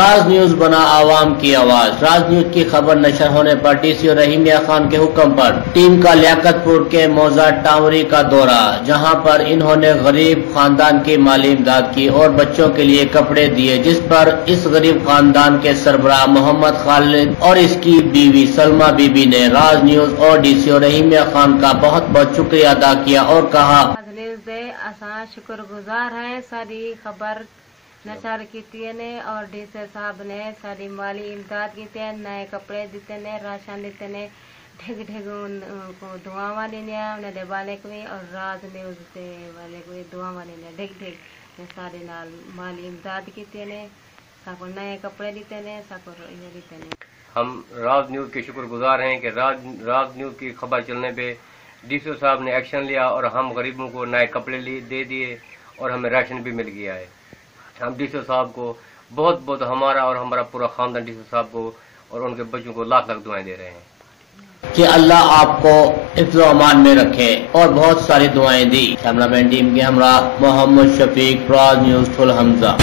راز نیوز بنا عوام کی آواز۔ راز نیوز کی خبر نشر ہونے پر DCO رحیم میاں خان کے حکم پر ٹیم کا لیاقت پور کے موزہ ٹاوری کا دورہ، جہاں پر انہوں نے غریب خاندان کی مالی امداد کی اور بچوں کے لیے کپڑے دیے، جس پر اس غریب خاندان کے سربراہ محمد خالد اور اس کی بیوی سلمہ بی بی نے راز نیوز اور DCO رحیم میاں خان کا بہت بہت شکریہ ادا کیا اور کہا شکر گزار ہیں ساری خبر نشر کیتی نے اور DCO صاحب نے ساری مالی امداد کی، نئے کپڑے دیتے نے، راشن دیتے نے، ڈھگ ڈھگ کو دعاواں دینے انہیں دے والے کو اور راز نیوز سے والے کو دعاواں دینے ڈھگ ڈھگ سارے نال مالی امداد کیتے نے، ساکو نئے کپڑے دیتے نے، ساکو یہ دیتے نے۔ ہم راز نیوز کے شکر گزار ہیں کہ راز نیوز کی خبر چلنے پہ DCO صاحب نے ایکشن لیا اور ہم غریبوں کو نئے کپڑے دے دیے اور ہمیں راشن بھی مل گیا ہے۔ ہم DCO صاحب کو بہت بہت ہمارا اور ہمارا پورا خاندان DCO صاحب کو اور ان کے بچوں کو لاکھ لاکھ دعائیں دے رہے ہیں کہ اللہ آپ کو حفظ و امان میں رکھے، اور بہت ساری دعائیں دی۔ کیمرہ مین ٹیم کے ہمراہ محمد شفیق، راز نیوز ٹھل حمزہ۔